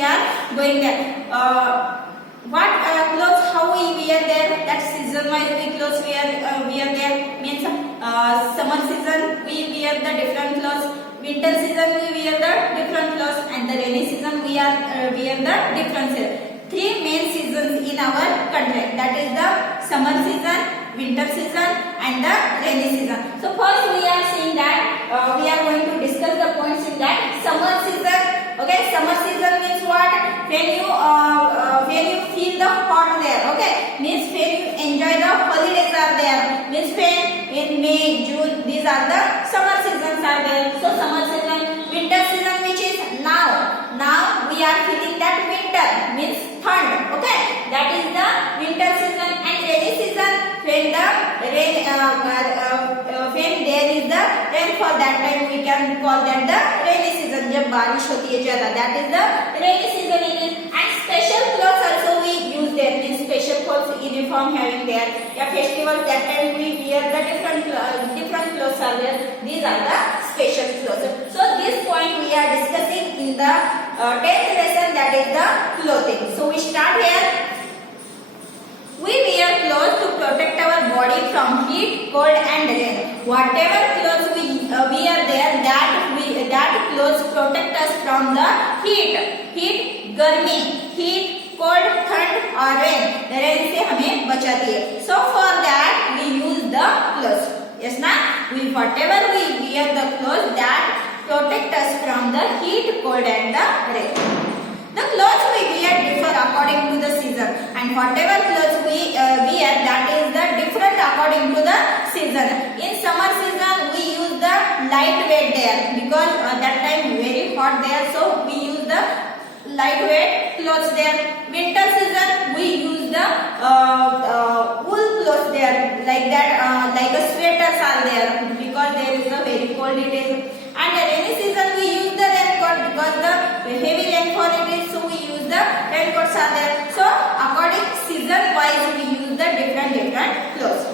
we are going there. What clothes how we wear there? That season wise we clothes wear there. Means summer season we wear the different clothes, winter season we wear the different clothes, and the rainy season we are wear the different clothes. Three main seasons in our country, that is the summer season, winter season and the rainy season. So first we are seeing that we are going to discuss the points in that summer season. Okay, summer season means what? When you feel the hot there, okay, means when you enjoy the holidays are there, means when in May, June, these are the summer seasons are there. So summer season. Winter season, which is now we are feeling that winter means thund, okay, that is the winter season. And rainy season, when the rain when there is the rainfall, that time we can call that the rainy season. जब बारिश होती है ज़्यादा, that is the rainy season it is. And special clothes also we use there, means special clothes, uniform having there. या festival, that time we wear the different clothes are there. These are the special clothes. So this point we are discussing in the 10th lesson, that is the clothing. So we start here. We wear clothes to protect our body from heat, cold and rain. Whatever clothes we wear there, that clothes protect us from the heat, गर्मी, heat, cold, ठंड और rain से हमें बचाती है. So for that we use the clothes. Yes ना? Whatever we wear the clothes that protect us from the heat, cold and the rain. The clothes we wear differ according to the season, and whatever clothes we wear, that is the different according to the season. In summer season we use the lightweight there, because that time very hot there, so we use the lightweight clothes there. Winter season we use the wool clothes there, like that, like a sweaters are there, because there is a very cold it is. And the rainy season we use the raincoat, because the heavy rainfall it is, so we use the raincoats are there. So according season wise we use the different clothes.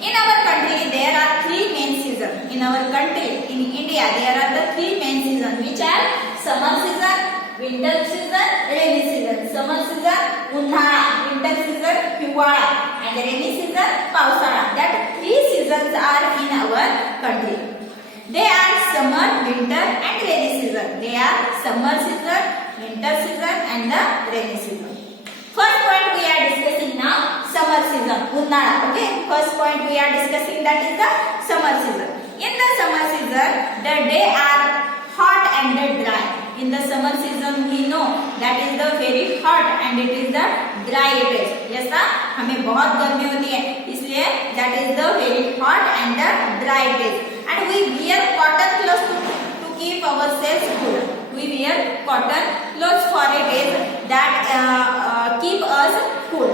In our country there are three main seasons. In our country, in India, there are the three main seasons, which are summer season, winter season, rainy season. Summer season उन्हाळा, winter season हिवाळा, and the rainy season पावसाळा. That three seasons are in our country. They are summer, winter and rainy season. They are summer season, winter season and the rainy season. First point we are discussing now, summer season, उन्हाळा. Okay, first point we are discussing, that is the summer season. In the summer season, the days are hot and dry. In the summer season we know that is the very hot and it is the dry it is. Yes ना? हमें बहुत गर्मी होती है, इसलिए that is the very hot and the dry it is. And we wear cotton clothes to keep ourselves cool. We wear cotton clothes for a day that keep us cool.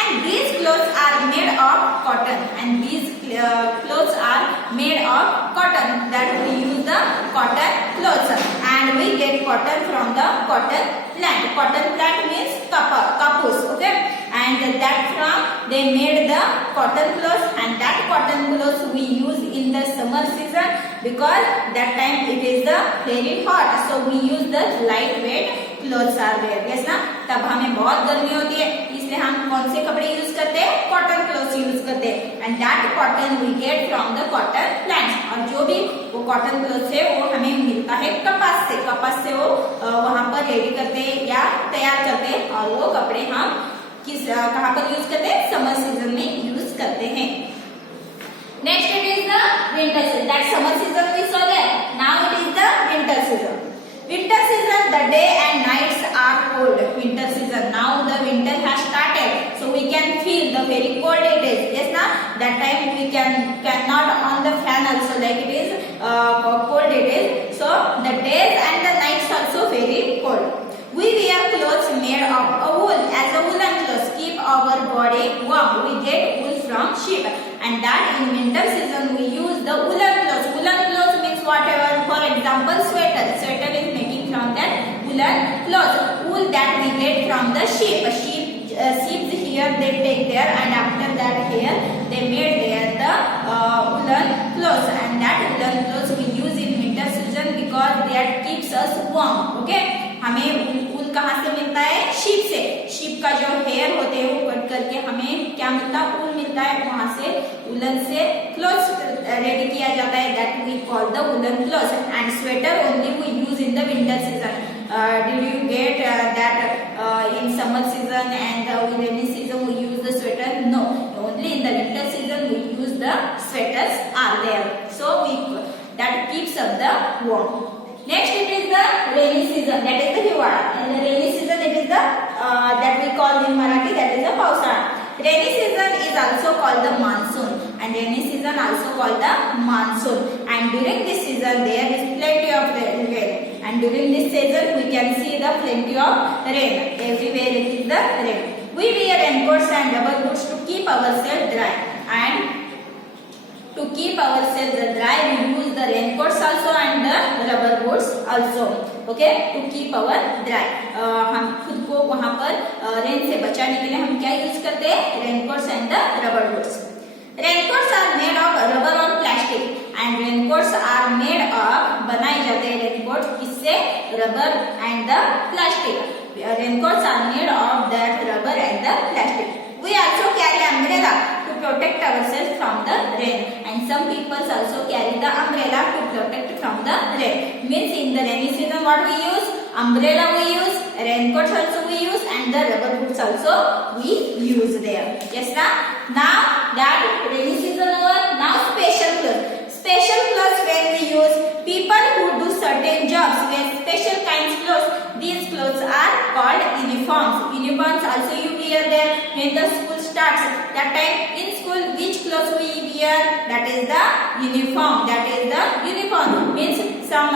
And these clothes are made of cotton. And these clothes are made of cotton. That we use the cotton clothes. And we get cotton from the cotton plant. Cotton plant means kapus. Okay. And that from they made the cotton clothes, and that cotton clothes we use in the summer season, because that time it is the very hot, so we use the lightweight clothes are there. Yes ना? तब हमें बहुत गर्मी होती है, इसलिए हम कौन से कपड़े यूज करते हैं? कॉटन क्लोथ्स यूज करते हैं. And that cotton we get from the cotton plants. और जो भी वो कॉटन क्लोथ्स है वो हमें मिलता है कपास से वो वहाँ पर रेडी करते हैं या तैयार करते हैं, और वो कपड़े हम कहाँ पर यूज करते हैं? समर सीजन में यूज करते हैं. Next it is the winter season. That summer season we saw that. Now it is the winter season. Winter season, the day and nights are cold. Winter season. Now the winter has started, so we can feel the very cold it is. Yes na? That time we cannot on the fan also, like it is cold it is. So the days and the nights also very cold. We wear clothes made of wool, as a woolen clothes keep our body warm. We get wool from sheep, and that in winter season we use the woolen clothes. Woolen clothes means whatever. For example, sweater. Sweater is making from that woolen clothes. Wool that we get from the sheep. Sheep here they take there, and after that here they made there the woolen clothes, and that woolen clothes we use in winter season because that keeps us warm. Okay. हमें sheep का जो hair होते हैं वो cut करके हमें क्या मिलता है, ऊन मिलता है, वहां से वुलन से क्लोथ्स रेडी किया जाता है, that we call the woollen clothes. And sweater only we use in the winter season. Did you get that in summer season and in rainy season we use the sweater? No, only in the winter season we use the sweaters are there. So that keeps up the warm. Next it is the rainy season, that is the Hivara. In the rainy season it is the that we call in Marathi, that is the Pausara. Rainy season is also called the monsoon, and rainy season also called the monsoon. And during this season there is plenty of rain. And during this season we can see the plenty of rain. Everywhere it is the rain. We wear raincoats and rubber boots to keep ourselves dry. And to keep ourselves dry we use the raincoats also and the rubber boots also. Okay, to keep our dry. हम खुद को वहाँ पर rain से बचाने के लिए हम क्या यूज करते हैं, raincoats and the rubber boots. Raincoats are made of rubber और plastic and raincoats are made of, बनाए जाते हैं रेनकोट किससे, rubber and the plastic. Raincoats are made of that rubber and the plastic. We also carry umbrella to protect ourselves from the rain, and some people also carry the umbrella to protect from the rain. Means in the rainy season what we use, umbrella we use, raincoats also we use, and the rubber boots also we use there. Yes, now that rainy season over, now special clothes. Special clothes when we use, people who do certain jobs wear special kinds of clothes. These clothes are called uniforms. Uniforms also you wear there when the school starts. That time in school which clothes we wear? That is the uniform. That is the uniform. Means some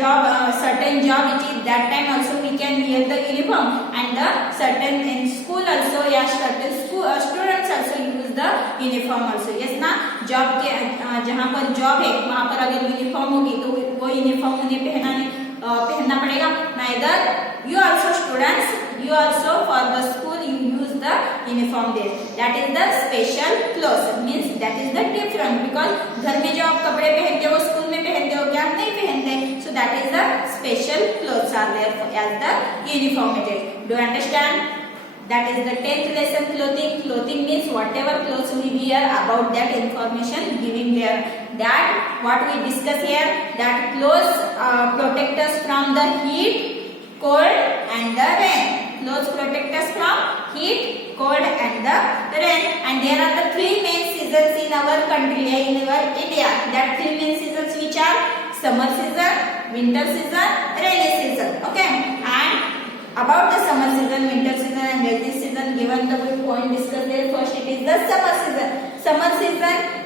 job, certain job it is, that time also we can wear the uniform. And the certain in school also, yeah, certain school students also use the uniform also. Yes ना, job के जहाँ पर job है वहाँ पर अगर uniform होगी तो वो यूनिफॉर्म उन्हें पहनना पड़ेगा. Neither you also students, you also for the school you use the uniform there. That is the special clothes. Means that is the different, because घर में जो आप कपड़े पहनते हो स्कूल में पहनते हो क्या, नहीं पहनते. So that is the special clothes are there as the uniform material. Do you understand? That is the 10th lesson, clothing. Clothing means whatever clothes we wear, about that information giving there. That what we discuss here, that clothes protect us from the heat, cold and the rain. Clothes protect us from heat, cold and the rain. And there are the three main seasons in our country, in our India. That three main seasons which are summer season, winter season, rainy season. Okay. And about the summer season, winter season and rainy season, given the point discussed there, first it is the summer season. Summer season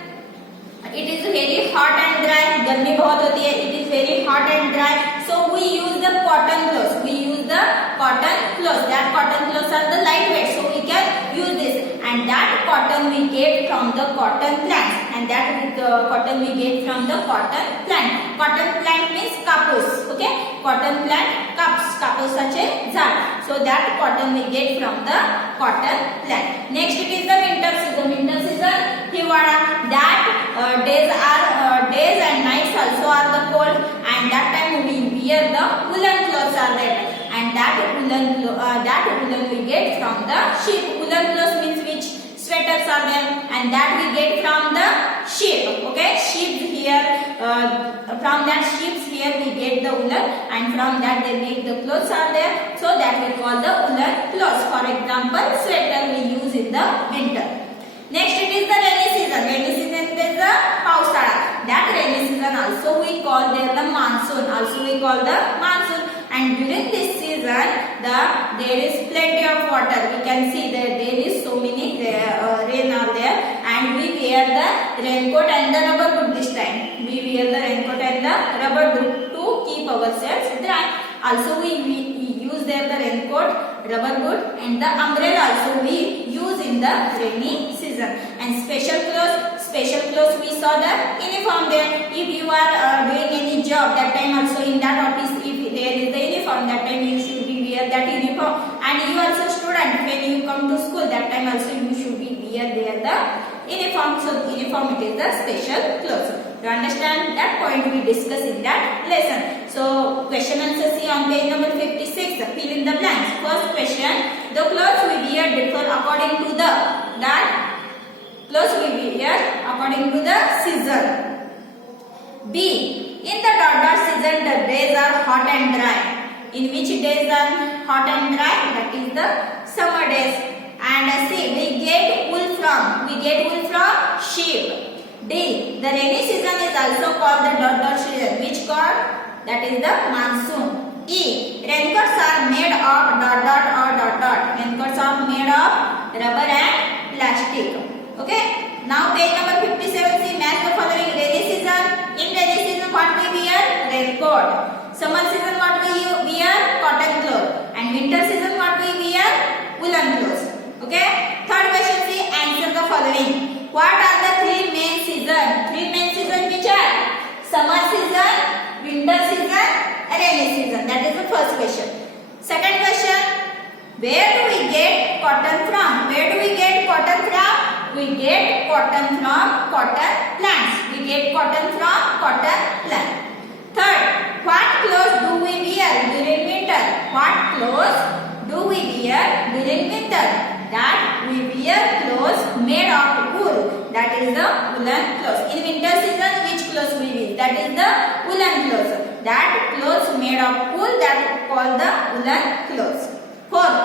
it is very hot and dry, गर्मी बहुत होती है, it is very hot and dry, so we use the cotton clothes. We use the cotton clothes. That cotton clothes are the lightweight, so we can use this. And that cotton we get from the cotton plant, and that cotton we get from the cotton plant. Cotton plant means कापूस. Okay, cotton plant कापूसाचे झाड. So that cotton we get from the cotton plant. Next it is the winter season. Winter season हिवाळा. That days and nights also are the cold, and that time we wear the woolen clothes are there. And that woolen we get from the sheep. Woolen clothes means which sweaters are there, and that we get from the sheep. Okay, sheep here, from that sheep here we get the woolen, and from that they make the clothes are there, so that we call the woolen clothes. For example, sweater we use in the winter. Next it is the rainy season. Rainy season is the pausara. That rainy season also we call there the monsoon. Also we call the monsoon. And during this season, there is plenty of water. We can see that there is so many rain are there, and we wear the raincoat and the rubber boot this time. We wear the raincoat and the rubber boot to keep ourselves dry. Also we use there the raincoat, rubber boot, and the umbrella also we use in the rainy season. And special clothes we saw the uniform there. If you are doing any job, that time also in that office, if there is the uniform, that time you should be wear that uniform. And you also student, when you come to school, that time also you should be wear there the uniform. So uniform it is the special clothes. You understand that point we discuss in that lesson. So question answer see on page number 56. Fill in the blanks. First question, the clothes we wear differ according to the that clothes we wear according to the season. B. In the season, the days are hot and dry. In which days are hot and dry? That is the summer days. And C. We get wool from sheep. D. The rainy season is also called the season. Which called? That is the monsoon. E. Raincoats are made of ... Raincoats are made of rubber and plastic. Okay. Now page number 57. See, match the following. Rainy season. In rainy season, what we wear? Raincoat. Summer season, what we wear? Cotton clothes. And winter season, what we wear? Woolen clothes. Okay. Third question. See, answer the following. What are the three main seasons? Three main seasons which are summer season, winter season, rainy season. That is the first question. Second question. Where do we get cotton from? Where do we get cotton from? We get cotton from cotton plants. We get cotton from cotton plants. Third, what clothes do we wear during winter? What clothes do we wear during winter? That we wear clothes made of wool. That is the woolen clothes. In winter season, which clothes we wear? That is the woolen clothes. That clothes made of wool, that called the woolen clothes. Fourth,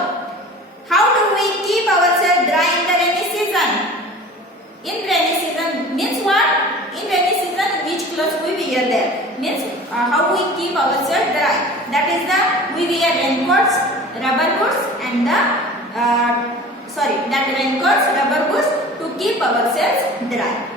how do we keep ourselves dry in the rainy season? In rainy season means what? In rainy season, which clothes we wear there? Means how we keep ourselves dry. That is the we wear raincoats, rubber boots, and the raincoats, rubber boots to keep ourselves dry.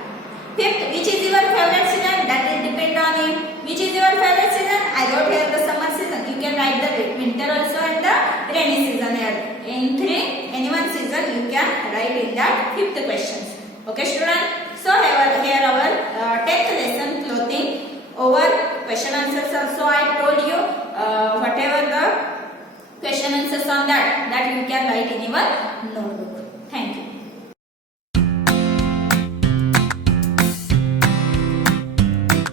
Fifth, which is your favorite season? That is depend on you. Which is your favorite season? I wrote here the summer season. You can write the winter also and the rainy season here. In any one season you can write in that fifth questions. Okay, student. So here our 10th lesson clothing over question answers. Also I told you whatever the question answers on that you can write in your